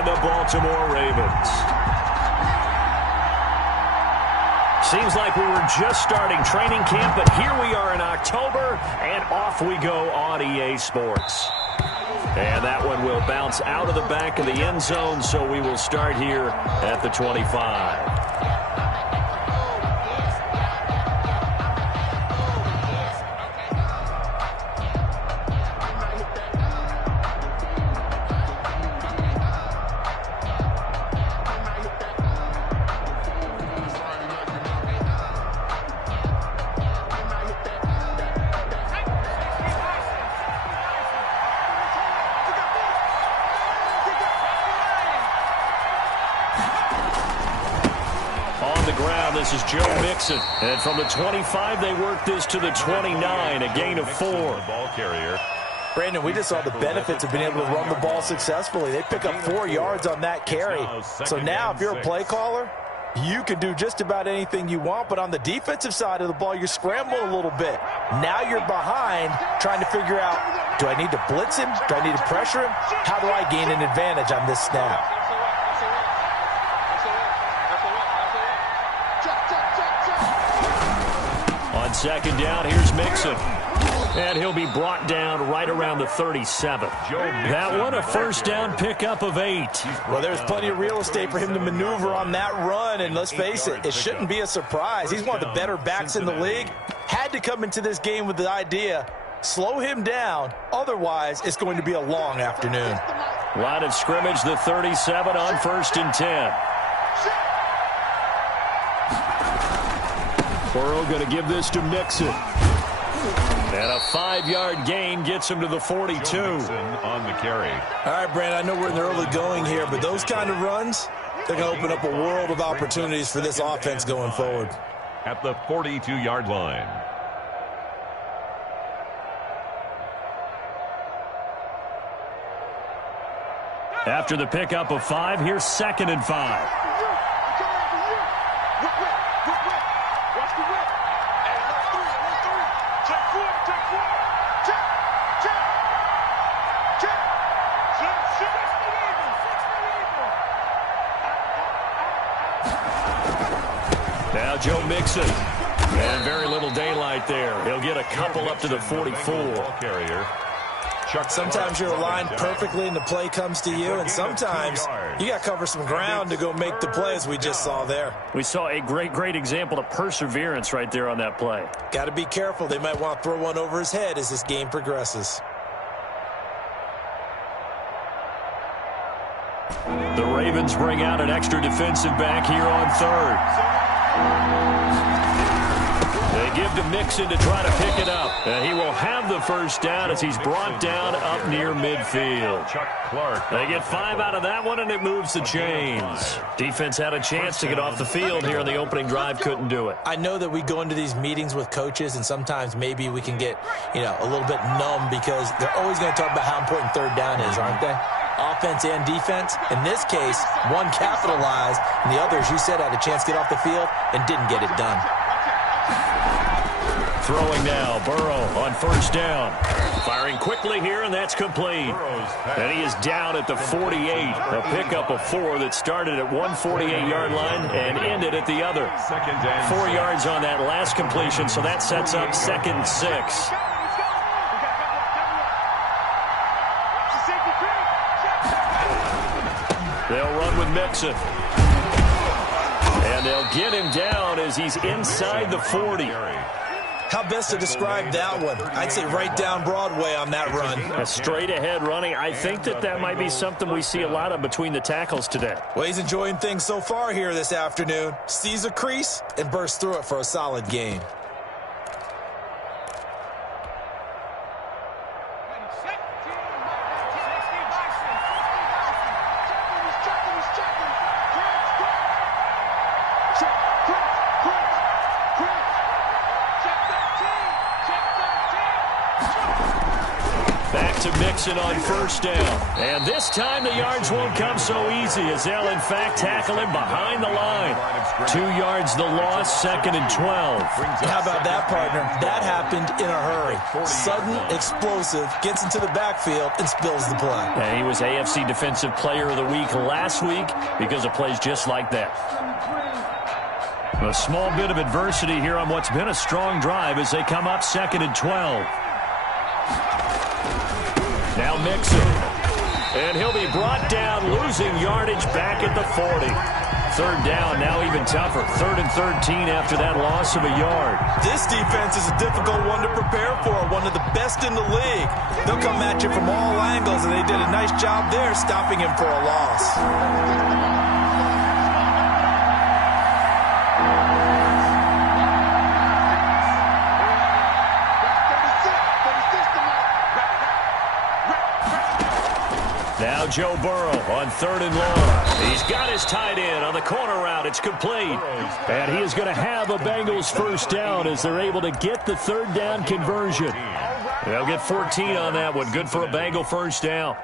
and the Baltimore Ravens. Seems like we were just starting training camp, but here we are in October, and off we go on EA Sports. And that one will bounce out of the back of the end zone, so we will start here at the 25. This is Joe Mixon. And from the 25, they work this to the 29, a gain of 4. Ball carrier. Brandon, we just saw the benefits of being able to run the ball successfully. They pick up 4 yards on that carry. So now if you're a play caller, you can do just about anything you want. But on the defensive side of the ball, you're scrambling a little bit. Now you're behind trying to figure out, do I need to blitz him? Do I need to pressure him? How do I gain an advantage on this snap? On second down, here's Mixon. And he'll be brought down right around the 37. That one, a first down pickup of 8. Well, there's plenty of real estate for him to maneuver on that run, and let's face it, it shouldn't be a surprise. He's one of the better backs in the league. Had to come into this game with the idea, slow him down, otherwise it's going to be a long afternoon. Line of scrimmage, the 37 on 1st and 10. Burrow going to give this to Mixon. And a 5-yard gain gets him to the 42. On the carry. All right, Brandon, I know we're in the early going here, but those kind of runs, they're going to open up a world of opportunities for this offense going forward. At the 42-yard line. After the pickup of 5, here's 2nd and 5. Now Joe Mixon. And very little daylight there. He'll get a couple up to the 44. Carrier. Sometimes you're aligned perfectly and the play comes to you, and sometimes you got to cover some ground to go make the play, as we just saw there. We saw a great example of perseverance right there on that play. Got to be careful. They might want to throw one over his head as this game progresses. The Ravens bring out an extra defensive back here on 3rd. They give to Mixon to try to pick it up. And he will have the first down as he's brought down up near midfield. They get 5 out of that one, and it moves the chains. Defense had a chance to get off the field here on the opening drive, couldn't do it. I know that we go into these meetings with coaches, and sometimes maybe we can get, a little bit numb because they're always going to talk about how important 3rd down is, aren't they? Offense and defense. In this case, one capitalized, and the other, as you said, had a chance to get off the field and didn't get it done. Throwing now, Burrow on 1st down. Firing quickly here, and that's complete. And he is down at the 48. A pickup of 4 that started at one 48-yard line and ended at the other. 4 yards on that last completion, so that sets up 2nd and 6. They'll run with Mixon. And they'll get him down as he's inside the 40. How best to describe that one? I'd say right down Broadway on that run. A straight-ahead running. I think that might be something we see a lot of between the tackles today. Well, he's enjoying things so far here this afternoon. Sees a crease and bursts through it for a solid gain. Mixon on first down. And this time the yards won't come so easy as they'll, in fact, tackle him behind the line. 2 yards the loss, 2nd and 12. How about that, partner? That happened in a hurry. Sudden, explosive, gets into the backfield, and spills the play. And he was AFC Defensive Player of the Week last week because of plays just like that. A small bit of adversity here on what's been a strong drive as they come up 2nd and 12. Now Mixon. And he'll be brought down, losing yardage back at the 40. 3rd down, now even tougher. 3rd and 13 after that loss of a yard. This defense is a difficult one to prepare for, one of the best in the league. They'll come at you from all angles, and they did a nice job there stopping him for a loss. Now Joe Burrow on 3rd and long. He's got his tight end on the corner route. It's complete. And he is going to have a Bengals first down as they're able to get the 3rd down conversion. They'll get 14 on that one. Good for a Bengal first down.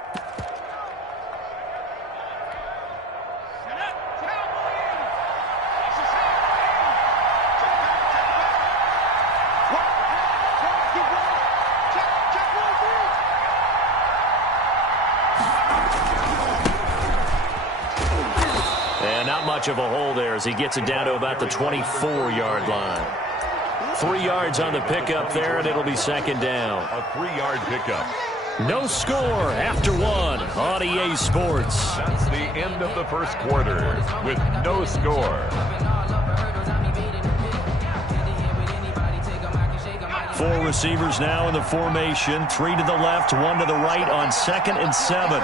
Much of a hole there as he gets it down to about the 24-yard line. 3 yards on the pickup there, and it'll be 2nd down. A 3-yard pickup. No score after 1 on EA Sports. That's the end of the first quarter with no score. 4 receivers now in the formation. 3 to the left, 1 to the right on 2nd and 7.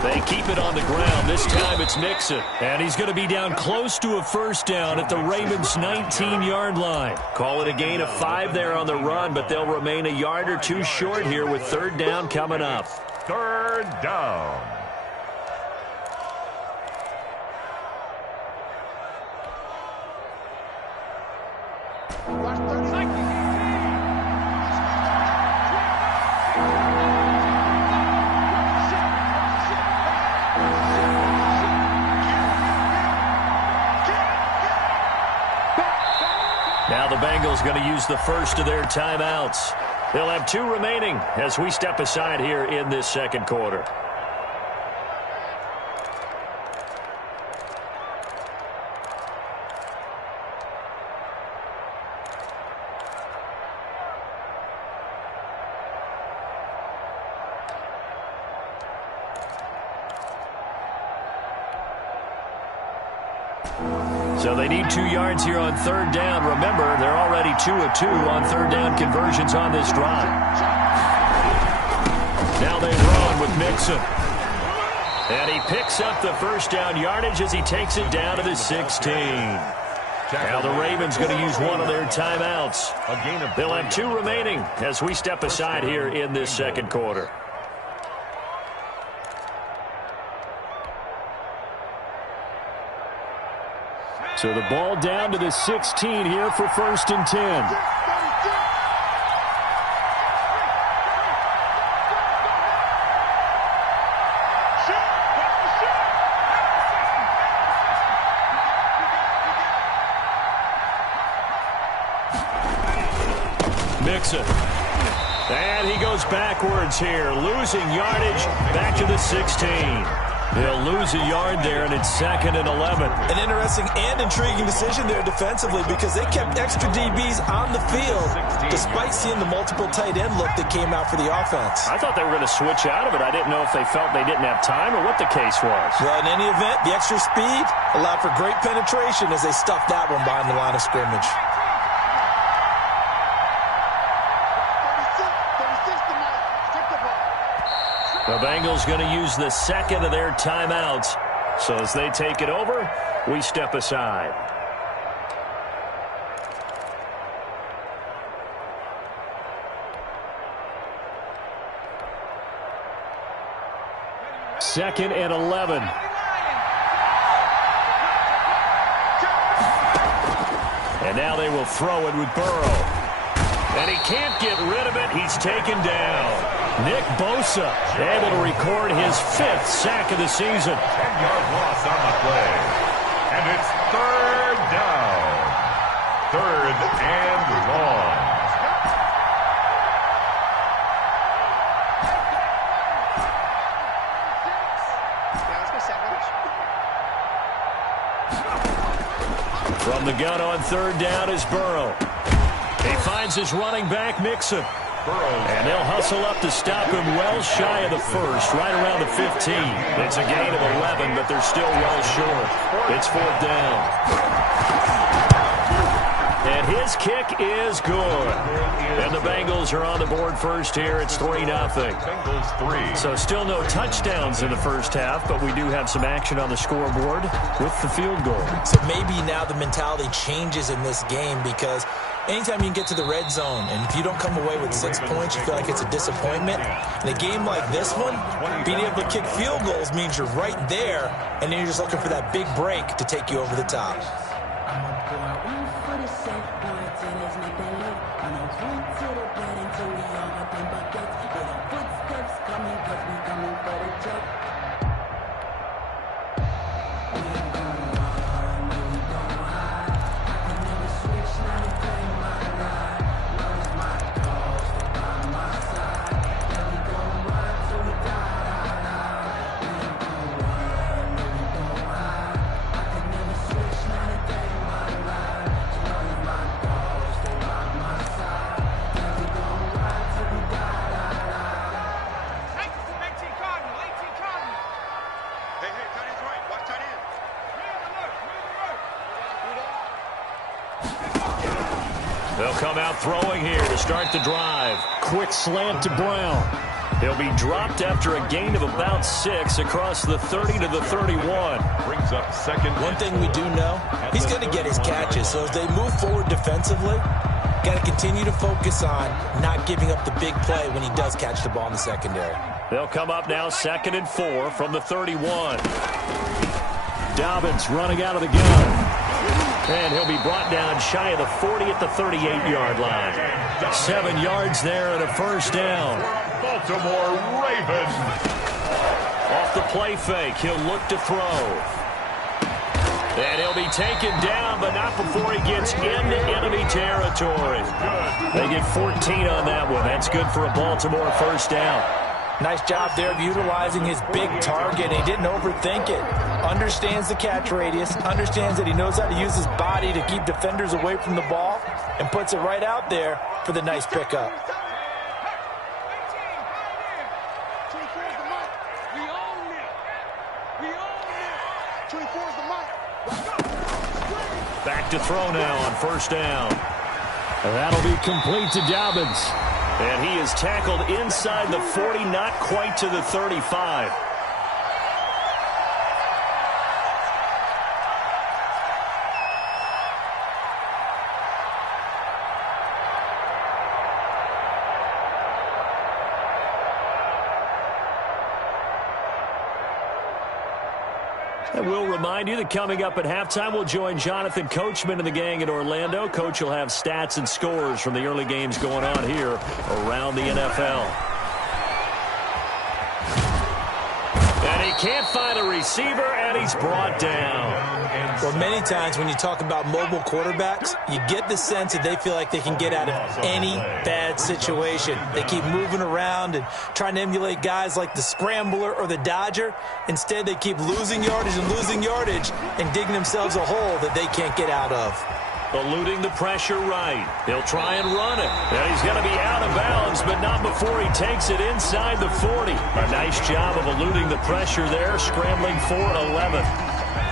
They keep it on the ground. This time it's Mixon. And he's going to be down close to a first down at the Ravens' 19-yard line. Call it a gain of 5 there on the run, but they'll remain a yard or 2 short here with 3rd down coming up. 3rd down. Now the Bengals going to use the first of their timeouts. They'll have 2 remaining as we step aside here in this 2nd quarter. So they need 2 yards here on 3rd down. Remember, they're already 2 of 2 on 3rd down conversions on this drive. Now they run with Mixon. And he picks up the first down yardage as he takes it down to the 16. Now the Ravens going to use 1 of their timeouts. They'll have 2 remaining as we step aside here in this 2nd quarter. So the ball down to the 16 here for 1st and 10. Mixon. And he goes backwards here, losing yardage back to the 16. They'll lose a yard there, and it's 2nd and 11. An interesting and intriguing decision there defensively because they kept extra DBs on the field despite seeing the multiple tight end look that came out for the offense. I thought they were going to switch out of it. I didn't know if they felt they didn't have time or what the case was. Well, in any event, the extra speed allowed for great penetration as they stuffed that one behind the line of scrimmage. The Bengals going to use the 2nd of their timeouts. So as they take it over, we step aside. Second and 11. And now they will throw it with Burrow. And he can't get rid of it. He's taken down. Nick Bosa able to record his 5th sack of the season. 10-yard loss on the play. And it's 3rd down. 3rd and long. From the gun on 3rd down is Burrow. He finds his running back, Mixon. And they'll hustle up to stop him well shy of the 1st, right around the 15. It's a gain of 11, but they're still well short. It's 4th down. And his kick is good. And the Bengals are on the board first here. It's 3-0. Bengals 3. So still no touchdowns in the first half, but we do have some action on the scoreboard with the field goal. So maybe now the mentality changes in this game because anytime you can get to the red zone, and if you don't come away with 6 points, you feel like it's a disappointment. In a game like this one, being able to kick field goals means you're right there, and then you're just looking for that big break to take you over the top. They'll come out throwing here to start the drive. Quick slant to Brown. He'll be dropped after a gain of about 6 across the 30 to the 31. Brings up 2nd. One thing we do know, he's going to get his catches. So as they move forward defensively, got to continue to focus on not giving up the big play when he does catch the ball in the secondary. They'll come up now 2nd and 4 from the 31. Dobbins running out of the gun. And he'll be brought down shy of the 40 at the 38-yard line. 7 yards there and a 1st down. Baltimore Ravens. Off the play fake, he'll look to throw. And he'll be taken down, but not before he gets into enemy territory. They get 14 on that one. That's good for a Baltimore 1st down. Nice job there of utilizing his big target. He didn't overthink it. Understands the catch radius. Understands that he knows how to use his body to keep defenders away from the ball. And puts it right out there for the nice pickup. Back to throw now on 1st down. And that'll be complete to Dobbins. And he is tackled inside the 40, not quite to the 35. And we'll remind you that coming up at halftime, we'll join Jonathan Coachman and the gang in Orlando. Coach will have stats and scores from the early games going on here around the NFL. And he can't find a receiver, and he's brought down. Well, many times when you talk about mobile quarterbacks, you get the sense that they feel like they can get out of any bad situation. They keep moving around and trying to emulate guys like the Scrambler or the Dodger. Instead, they keep losing yardage and digging themselves a hole that they can't get out of. Eluding the pressure right. He'll try and run it. And he's going to be out of bounds, but not before he takes it inside the 40. A nice job of eluding the pressure there, scrambling for 11.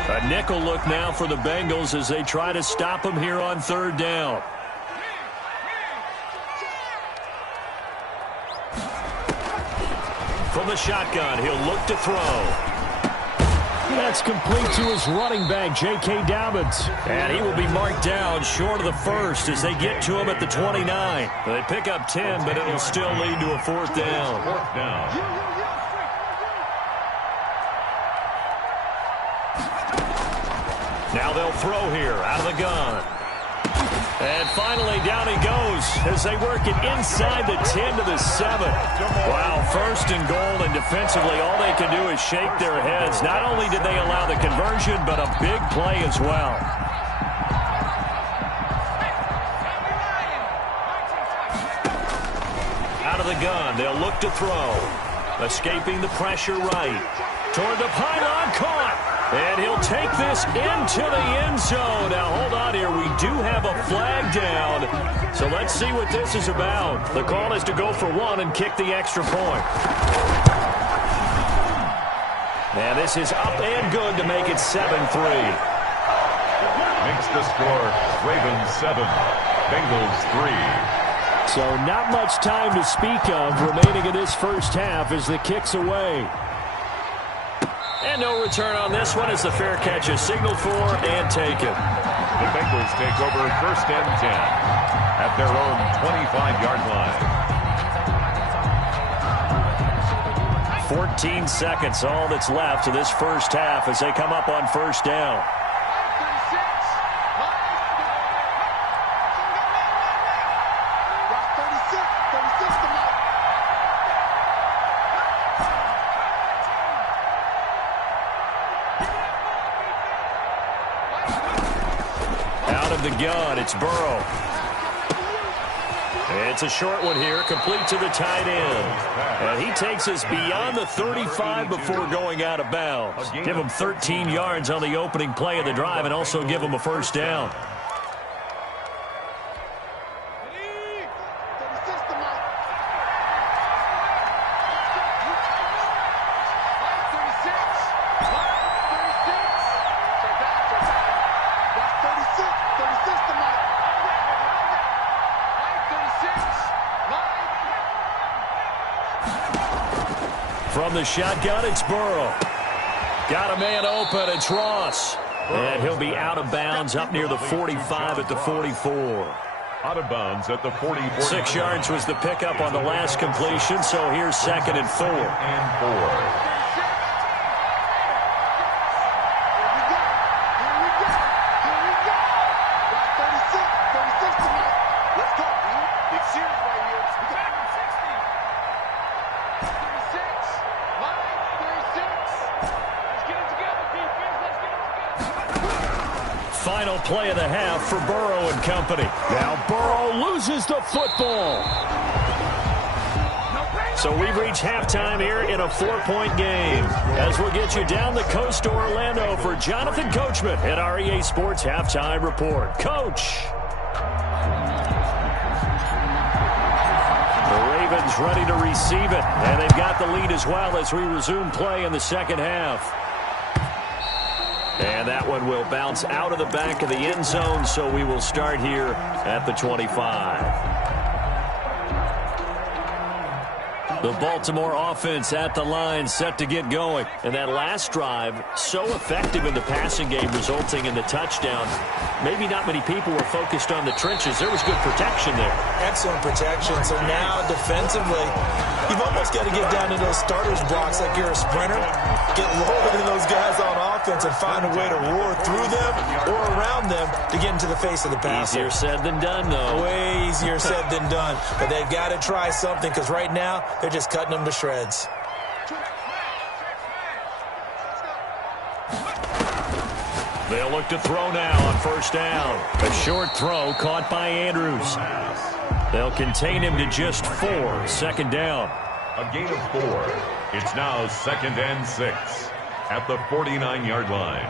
A nickel look now for the Bengals as they try to stop him here on 3rd down. From the shotgun, he'll look to throw. That's complete to his running back, J.K. Dobbins. And he will be marked down short of the 1st as they get to him at the 29. They pick up 10, but it'll still lead to a 4th down. 4th down. Now they'll throw here out of the gun. And finally, down he goes as they work it inside the 10 to the 7. Wow, first and goal, and defensively, all they can do is shake their heads. Not only did they allow the conversion, but a big play as well. Out of the gun, they'll look to throw. Escaping the pressure right. Toward the pylon, caught. And he'll take this into the end zone. Now, hold on here. We do have a flag down. So let's see what this is about. The call is to go for one and kick the extra point. And this is up and good to make it 7-3. Makes the score Ravens 7, Bengals 3. So not much time to speak of remaining in this first half as the kick's away. And no return on this one as the fair catch is signaled for and taken. The Bengals take over first and 10 at their own 25-yard line. 14 seconds, all that's left of this first half as they come up on first down. The gun, it's Burrow. It's a short one here, complete to the tight end. And he takes us beyond the 35 before going out of bounds. Give him 13 yards on the opening play of the drive and also give him a first down. From the shotgun, it's Burrow. Got a man open, it's Ross. And he'll be out of bounds up near the 45 at the 44. Out of bounds at the 44. 6 yards was the pickup on the last completion, so here's 2nd and 4. Final play of the half for Burrow and company. Now Burrow loses the football. So we've reached halftime here in a 4-point game. As we'll get you down the coast to Orlando for Jonathan Coachman at our EA Sports Halftime Report. Coach. The Ravens ready to receive it. And they've got the lead as well as we resume play in the second half. And that one will bounce out of the back of the end zone, so we will start here at the 25. The Baltimore offense at the line, set to get going. And that last drive, so effective in the passing game, resulting in the touchdown. Maybe not many people were focused on the trenches. There was good protection there. Excellent protection. So now, defensively, you've almost got to get down to those starters blocks like you're a sprinter. Get lower than those guys on offense and find a way to roar through them or around them to get into the face of the passer. Easier said than done, though. Way easier said than done. But they've got to try something because right now they're just cutting them to shreds. They'll look to throw now on first down. A short throw caught by Andrews. They'll contain him to just 4. 2nd down. A gain of 4. It's now 2nd and 6 at the 49-yard line.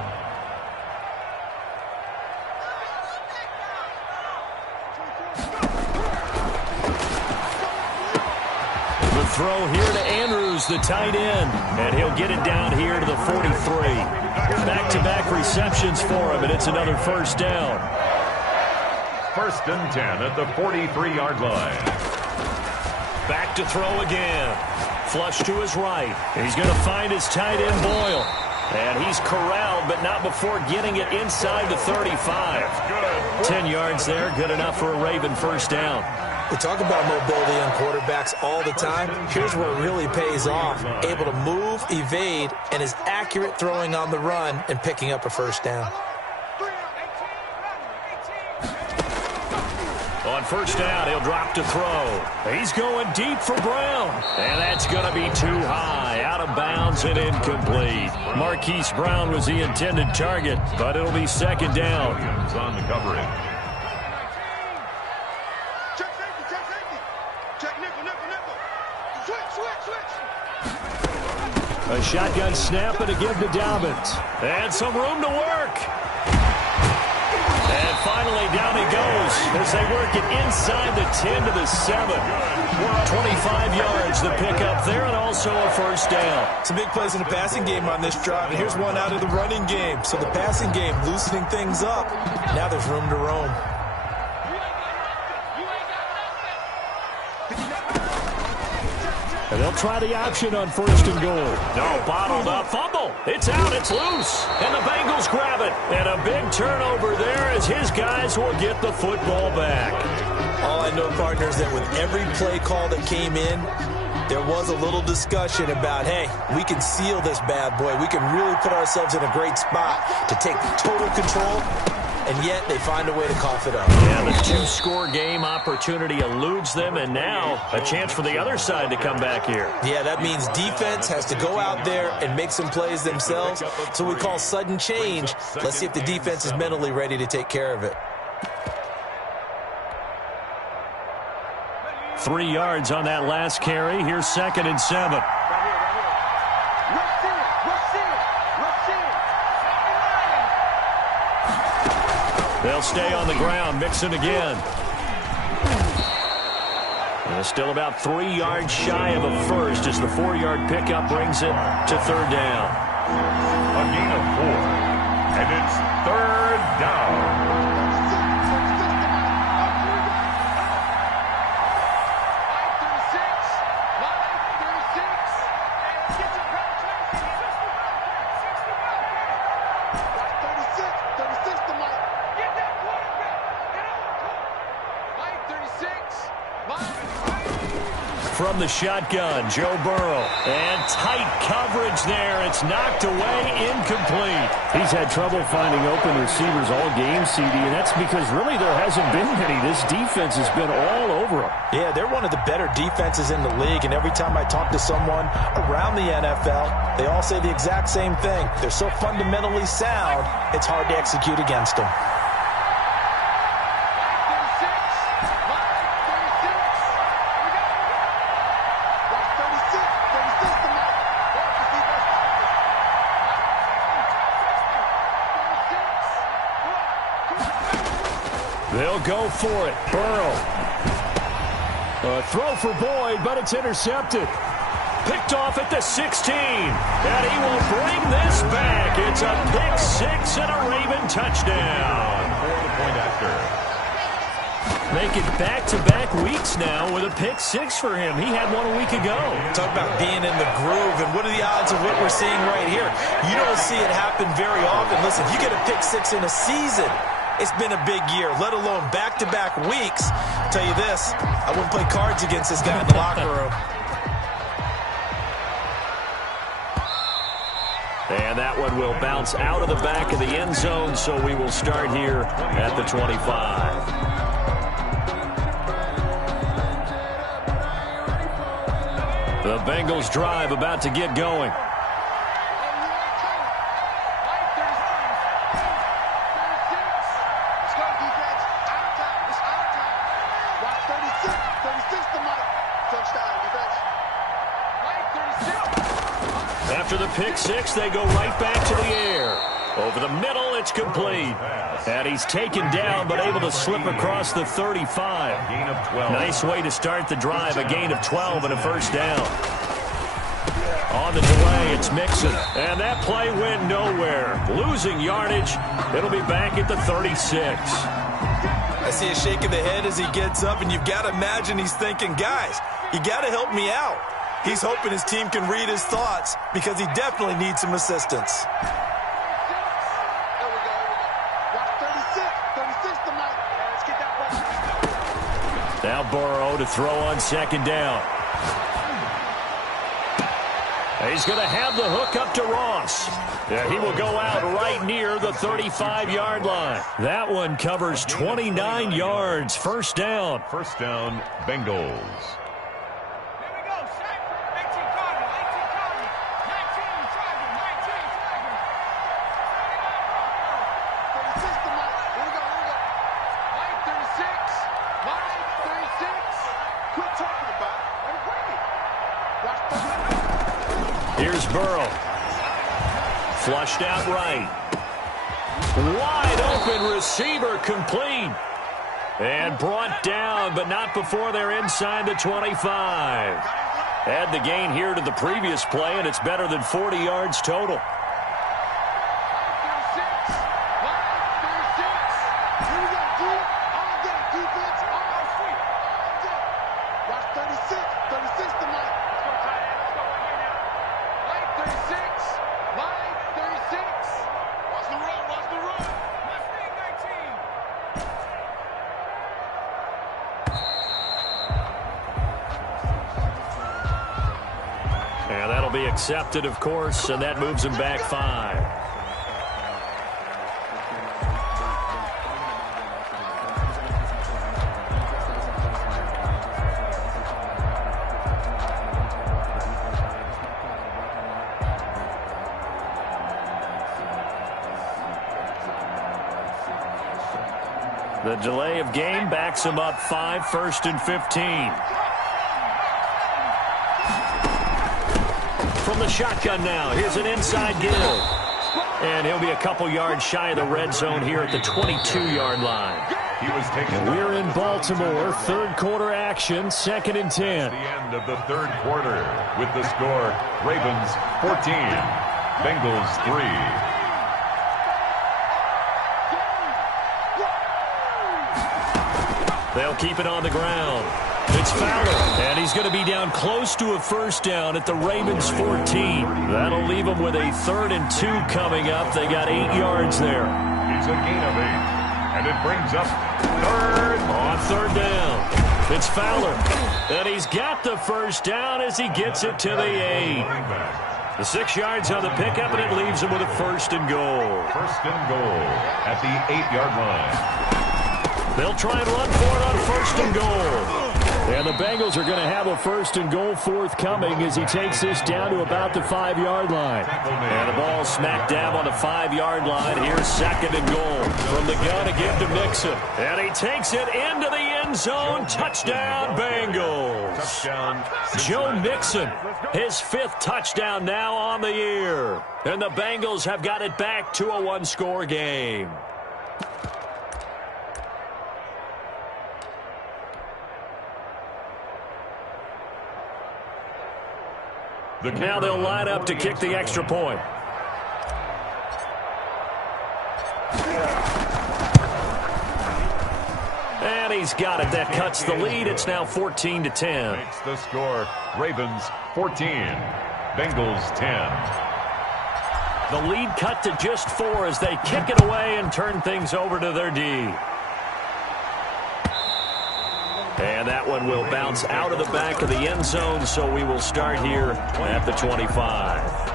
The throw here to Andrews, the tight end. And he'll get it down here to the 43. Back-to-back receptions for him, and it's another first down. 1st and 10 at the 43-yard line. Back to throw again. Flush to his right. He's going to find his tight end, Boyle. And he's corralled, but not before getting it inside the 35. 10 yards there, good enough for a Raven first down. We talk about mobility on quarterbacks all the time. Here's where it really pays off. Able to move, evade, and is accurate throwing on the run and picking up a first down. On first down, he'll drop to throw. He's going deep for Brown. And that's going to be too high. Out of bounds and incomplete. Marquise Brown was the intended target, but it'll be second down. Williams on the coverage. Check safety, check safety. Check nickel, nickel, nickel. Switch, switch, switch. A shotgun snap and a give to Dobbins. And some room to work. And finally, down he goes as they work it inside the 10 to the 7. 25 yards the pickup there, and also a first down. Some big plays in the passing game on this drive, and here's one out of the running game. So the passing game loosening things up. Now there's room to roam. And they'll try the option on first and goal. No, bottled up, fumble. It's out, it's loose. And the Bengals grab it. And a big turnover there as his guys will get the football back. All I know, partner, is that with every play call that came in, there was a little discussion about, hey, we can seal this bad boy. We can really put ourselves in a great spot to take total control. And yet they find a way to cough it up. Yeah, the two-score game opportunity eludes them, and now a chance for the other side to come back here. Yeah, that means defense has to go out there and make some plays themselves. So we call sudden change. Let's see if the defense is mentally ready to take care of it. 3 yards on that last carry. Here's second and 7. They'll stay on the ground, Mixon again. And still about 3 yards shy of a first as the 4-yard pickup brings it to third down. A gain of 4. And it's third down. From the shotgun, Joe Burrow. And tight coverage there. It's knocked away, incomplete. He's had trouble finding open receivers all game, CD, and that's because really there hasn't been many. This defense has been all over him. Yeah, they're one of the better defenses in the league, and every time I talk to someone around the NFL, they all say the exact same thing. They're so fundamentally sound, it's hard to execute against them. They'll go for it. Burrow. A throw for Boyd, but it's intercepted. Picked off at the 16. And he will bring this back. It's a pick 6 and a Raven touchdown. For the point after. Make it back-to-back weeks now with a pick 6 for him. He had one a week ago. Talk about being in the groove, and what are the odds of what we're seeing right here? You don't see it happen very often. Listen, if you get a pick 6 in a season, it's been a big year, let alone back-to-back weeks. I'll tell you this, I wouldn't play cards against this guy in the locker room. And that one will bounce out of the back of the end zone, so we will start here at the 25. The Bengals drive about to get going. After the pick 6, they go right back to the air. Over the middle, it's complete. And he's taken down, but able to slip across the 35. Gain of 12. Nice way to start the drive. A gain of 12 and a first down. On the delay, it's Mixon. And that play went nowhere. Losing yardage. It'll be back at the 36. I see a shake of the head as he gets up, and you've got to imagine he's thinking, guys, you got to help me out. He's hoping his team can read his thoughts because he definitely needs some assistance. Now Burrow to throw on second down. He's going to have the hook up to Ross. Yeah, he will go out right near the 35-yard line. That one covers 29 yards. First down. First down, Bengals. Here's Burrow. Flushed out right. Wide open receiver complete. And brought down, but not before they're inside the 25. Add the gain here to the previous play, and it's better than 40 yards total. And that'll be accepted, of course, and that moves him back 5. The delay of game backs him up 5, 1st and 15. From the shotgun now, here's an inside give. And he'll be a couple yards shy of the red zone here at the 22-yard line. He was taken. We're in Baltimore, third quarter action, 2nd and 10. The end of the third quarter with the score, Ravens 14, Bengals 3. They'll keep it on the ground. It's Fowler, and he's going to be down close to a first down at the Ravens 14. That'll leave them with a 3rd and 2 coming up. They got 8 yards there. It's a gain of 8, and it brings up 3rd. On 3rd down, it's Fowler, and he's got the first down as he gets it to the 8. The 6 yards on the pickup, and it leaves him with a 1st and goal. 1st and goal at the 8-yard line. They'll try and run for it on 1st and goal. And the Bengals are going to have a 1st and goal forthcoming as he takes this down to about the 5-yard line. And the ball smack dab on the 5-yard line. Here's 2nd and goal. From the gun again to Mixon. And he takes it into the end zone. Touchdown, Bengals. Touchdown, Joe Mixon, his 5th touchdown now on the year. And the Bengals have got it back to a 1-score game. Now they'll line up to kick the extra point. And he's got it. That cuts the lead. It's now 14 to 10. Makes the score, Ravens 14, Bengals 10. The lead cut to just 4 as they kick it away and turn things over to their D. And that one will bounce out of the back of the end zone, so we will start here at the 25.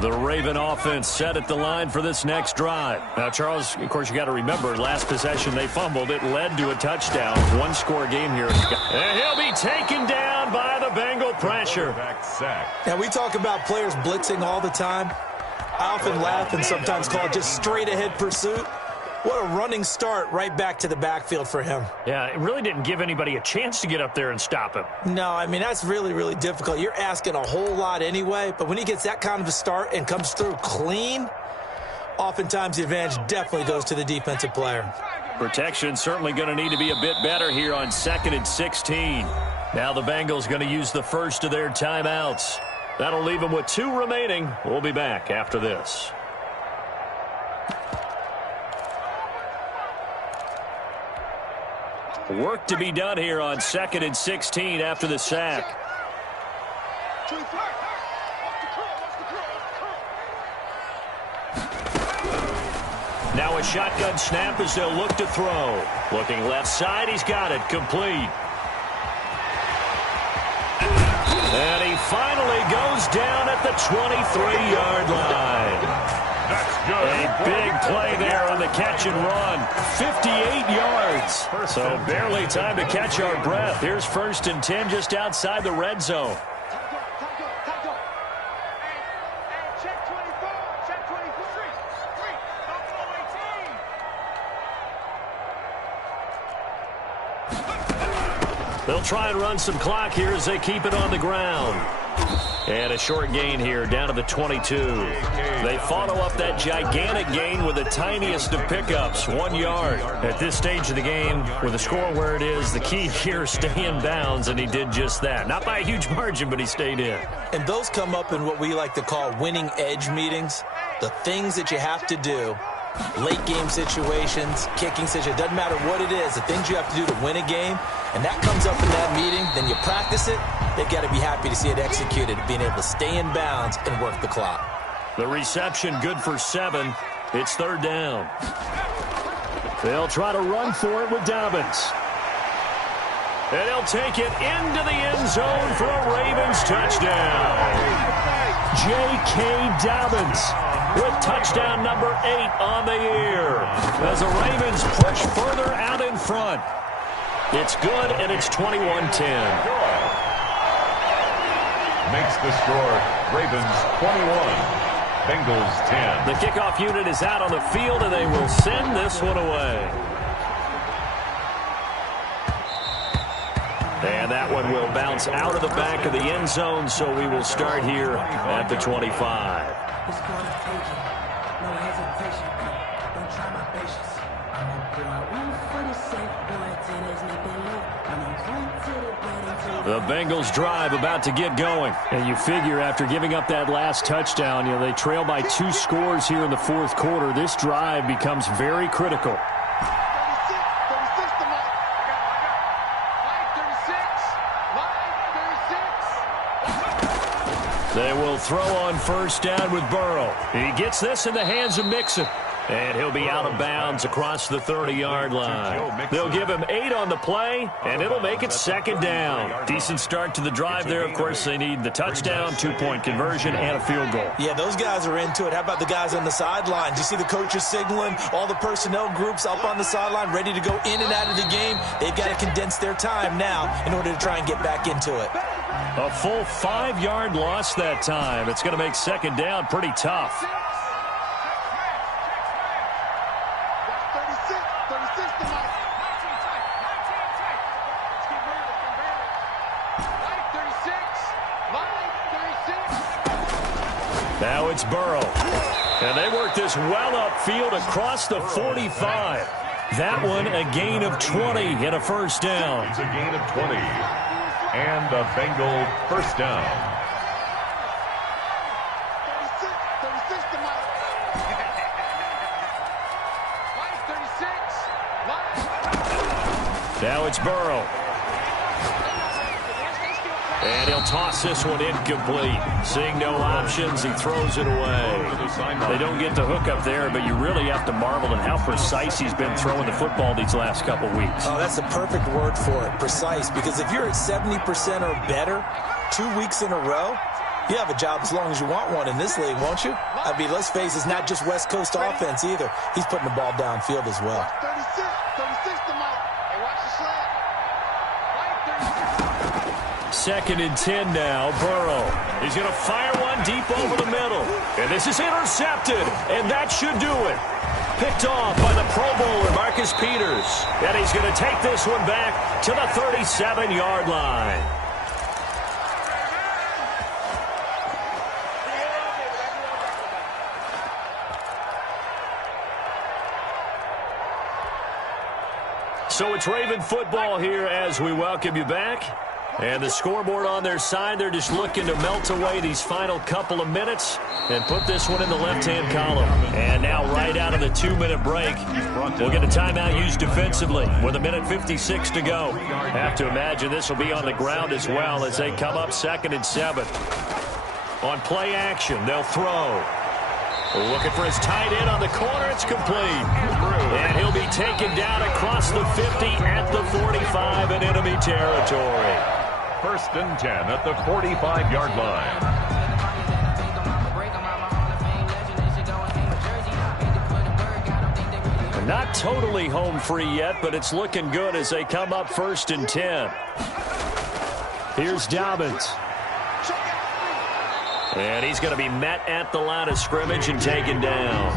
The Raven offense set at the line for this next drive. Now, Charles, of course, you got to remember, last possession they fumbled. It led to a touchdown. 1-score game here. And he'll be taken down by the Bengal pressure. Now, we talk about players blitzing all the time. I often laugh and sometimes call it just straight-ahead pursuit. What a running start right back to the backfield for him. Yeah, it really didn't give anybody a chance to get up there and stop him. No, I mean, that's really, really difficult. You're asking a whole lot anyway, but when he gets that kind of a start and comes through clean, oftentimes the advantage definitely goes to the defensive player. Protection certainly going to need to be a bit better here on 2nd and 16. Now the Bengals going to use the first of their timeouts. That'll leave them with 2 remaining. We'll be back after this. Work to be done here on 2nd and 16 after the sack. Now a shotgun snap as they'll look to throw. Looking left side, he's got it, complete. And he finally goes down at the 23-yard line. That's good. A big play there on the catch and run. 58 yards. So barely time to catch our breath. Here's 1st and 10 just outside the red zone. Check 24. Check 24. They'll try and run some clock here as they keep it on the ground. And a short gain here down to the 22. They follow up that gigantic gain with the tiniest of pickups, 1 yard. At this stage of the game, with the score where it is, the key here is stay in bounds, and he did just that. Not by a huge margin, but he stayed in. And those come up in what we like to call winning edge meetings. The things that you have to do, late game situations, kicking situations, doesn't matter what it is, the things you have to do to win a game, and that comes up in that meeting, then you practice it. They've got to be happy to see it executed, being able to stay in bounds and work the clock. The reception good for 7. It's 3rd down. They'll try to run for it with Dobbins. And he'll take it into the end zone for a Ravens touchdown. J.K. Dobbins with touchdown number 8 on the year as the Ravens push further out in front. It's good, and it's 21-10. Makes the score Ravens 21, Bengals 10. The kickoff unit is out on the field, and they will send this one away. And that one will bounce out of the back of the end zone, so we will start here at the 25. The Bengals drive about to get going. And you figure after giving up that last touchdown, they trail by 2 scores here in the 4th quarter. This drive becomes very critical. 36 to Mike. Mike, 36. They will throw on 1st down with Burrow. He gets this in the hands of Mixon. And he'll be out of bounds across the 30-yard line. They'll give him 8 on the play, and it'll make it 2nd down. Decent start to the drive there. Of course, they need the touchdown, 2-point conversion, and a field goal. Yeah, those guys are into it. How about the guys on the sidelines? You see the coaches signaling, all the personnel groups up on the sideline ready to go in and out of the game. They've got to condense their time now in order to try and get back into it. A full 5-yard loss that time. It's going to make 2nd down pretty tough. 36 to Mike. Now it's Burrow. And they work this well upfield across the 45. That one a gain of 20 and a 1st down. It's a gain of 20. And a Bengal 1st down. 36 to Mike. Now it's Burrow. And he'll toss this one incomplete. Seeing no options, he throws it away. They don't get the hook up there, but you really have to marvel at how precise he's been throwing the football these last couple weeks. Oh, that's the perfect word for it, precise. Because if you're at 70% or better 2 weeks in a row, you have a job as long as you want one in this league, won't you? I mean, let's face it, it's not just West Coast offense either. He's putting the ball downfield as well. 36 to Mike. Hey, watch the slant. Mike, 2nd and 10 now, Burrow. He's going to fire one deep over the middle. And this is intercepted, and that should do it. Picked off by the Pro Bowler, Marcus Peters. And he's going to take this one back to the 37-yard line. So it's Raven football here as we welcome you back. And the scoreboard on their side, they're just looking to melt away these final couple of minutes and put this one in the left-hand column. And now right out of the 2-minute break, we'll get a timeout used defensively with 1:56 to go. Have to imagine this will be on the ground as well as they come up 2nd and 7. On play action, they'll throw. Looking for his tight end on the corner. It's complete. And he'll be taken down across the 50 at the 45 in enemy territory. 1st and 10 at the 45-yard line. Not totally home free yet, but it's looking good as they come up 1st and 10. Here's Dobbins. And he's going to be met at the line of scrimmage and taken down.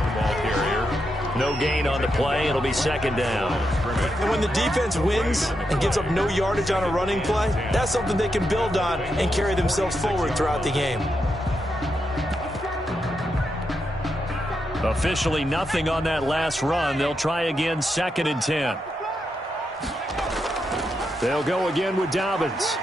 No gain on the play. It'll be 2nd down. And when the defense wins and gives up no yardage on a running play, that's something they can build on and carry themselves forward throughout the game. Officially nothing on that last run. They'll try again 2nd and 10. They'll go again with Dobbins.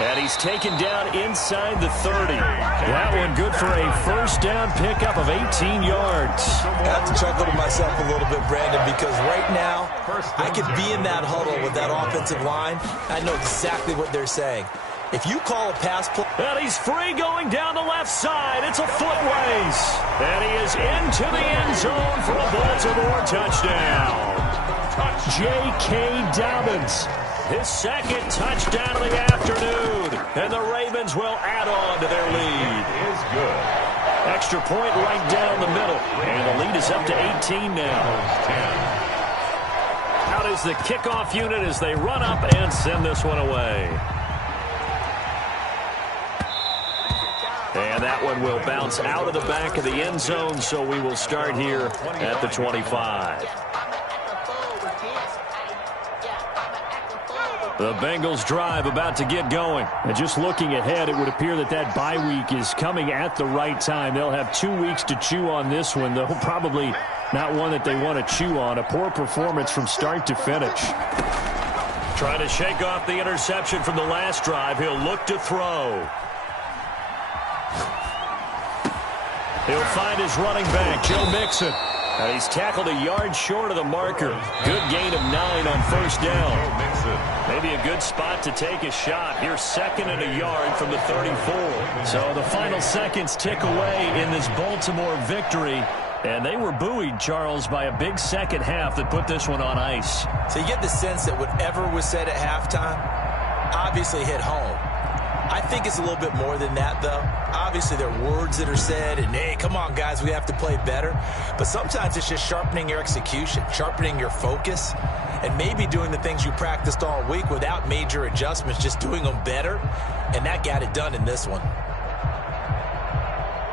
And he's taken down inside the 30. That one good for a 1st down pickup of 18 yards. I have to chuckle to myself a little bit, Brandon, because right now I could be in that huddle with that offensive line. I know exactly what they're saying. If you call a pass play... And he's free going down the left side. It's a foot race. And he is into the end zone for a Baltimore touchdown. J.K. Dobbins. His 2nd touchdown of the afternoon. And the Ravens will add on to their lead. It is good. Extra point right down the middle. And the lead is up to 18 now. Out is the kickoff unit as they run up and send this one away. And that one will bounce out of the back of the end zone, so we will start here at the 25. The Bengals drive about to get going. And just looking ahead, it would appear that that bye week is coming at the right time. They'll have 2 weeks to chew on this one, though probably not one that they want to chew on. A poor performance from start to finish. Trying to shake off the interception from the last drive. He'll look to throw. He'll find his running back, Joe Mixon. And he's tackled a yard short of the marker. Good gain of 9 on 1st down. Maybe a good spot to take a shot. Here's 2nd and a yard from the 34. So the final seconds tick away in this Baltimore victory. And they were buoyed, Charles, by a big second half that put this one on ice. So you get the sense that whatever was said at halftime obviously hit home. I think it's a little bit more than that, though. Obviously, there are words that are said, and, hey, come on, guys, we have to play better. But sometimes it's just sharpening your execution, sharpening your focus, and maybe doing the things you practiced all week without major adjustments, just doing them better, and that got it done in this one.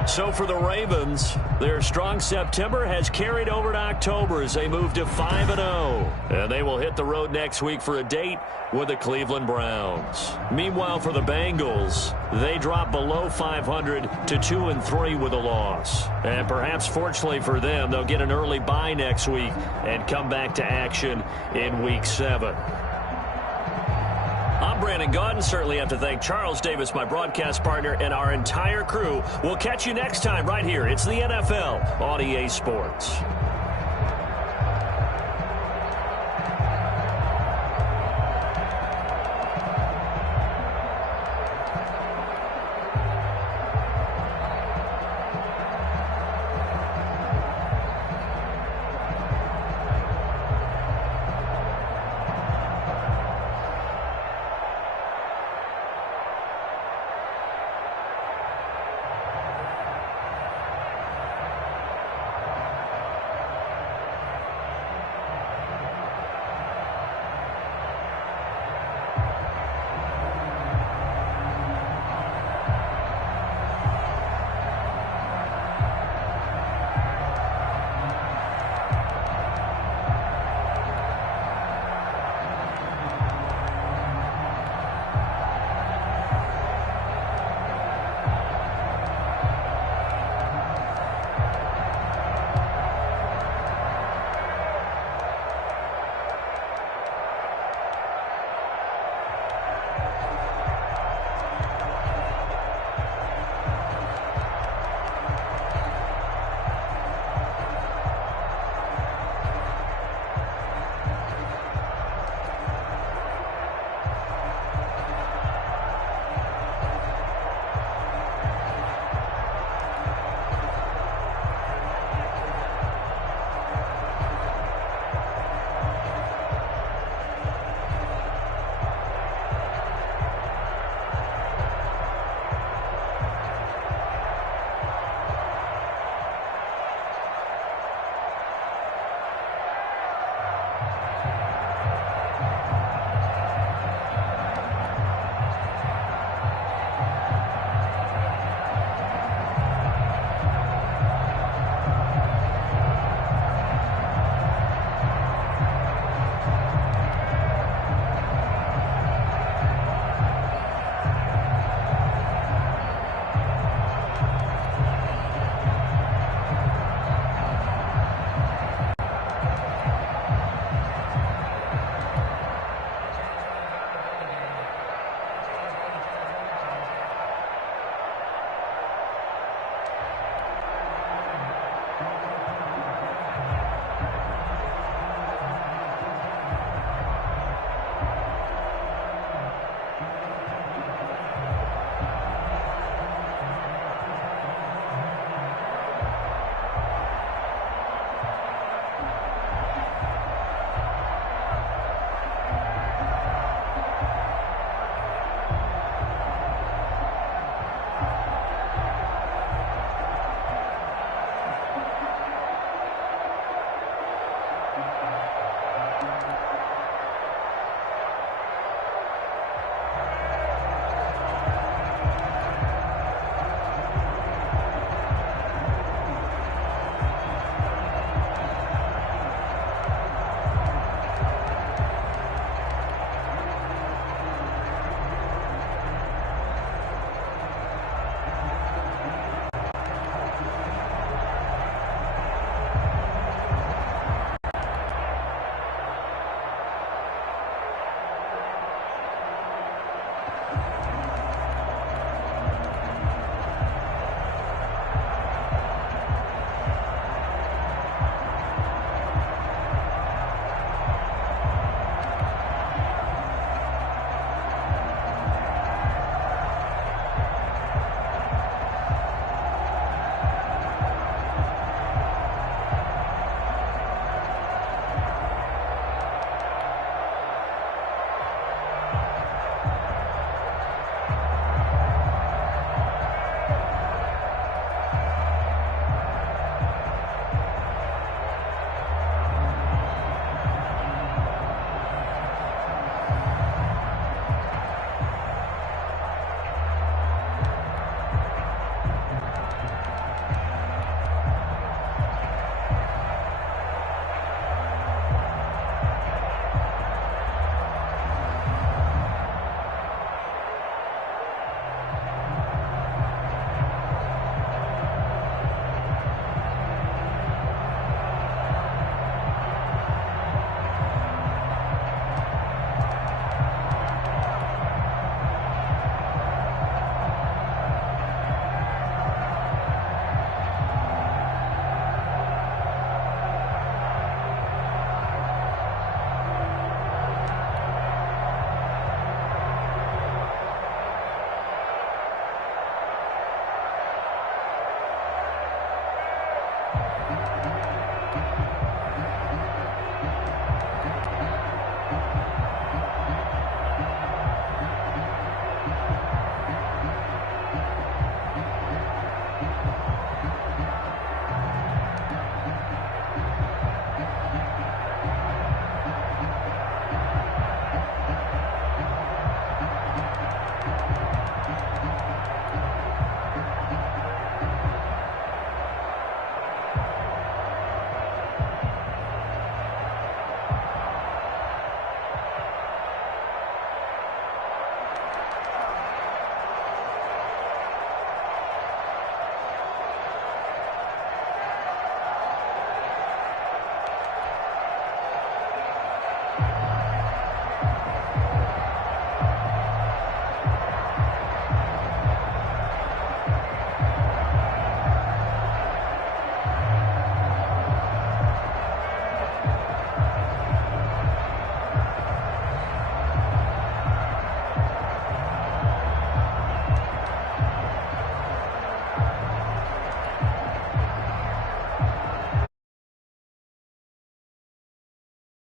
So for the Ravens, their strong September has carried over to October as they move to 5-0. And they will hit the road next week for a date with the Cleveland Browns. Meanwhile, for the Bengals, they drop below 500 to 2-3 with a loss. And perhaps fortunately for them, they'll get an early bye next week and come back to action in Week 7. I'm Brandon Gaudin. Certainly have to thank Charles Davis, my broadcast partner, and our entire crew. We'll catch you next time right here. It's the NFL on EA Sports.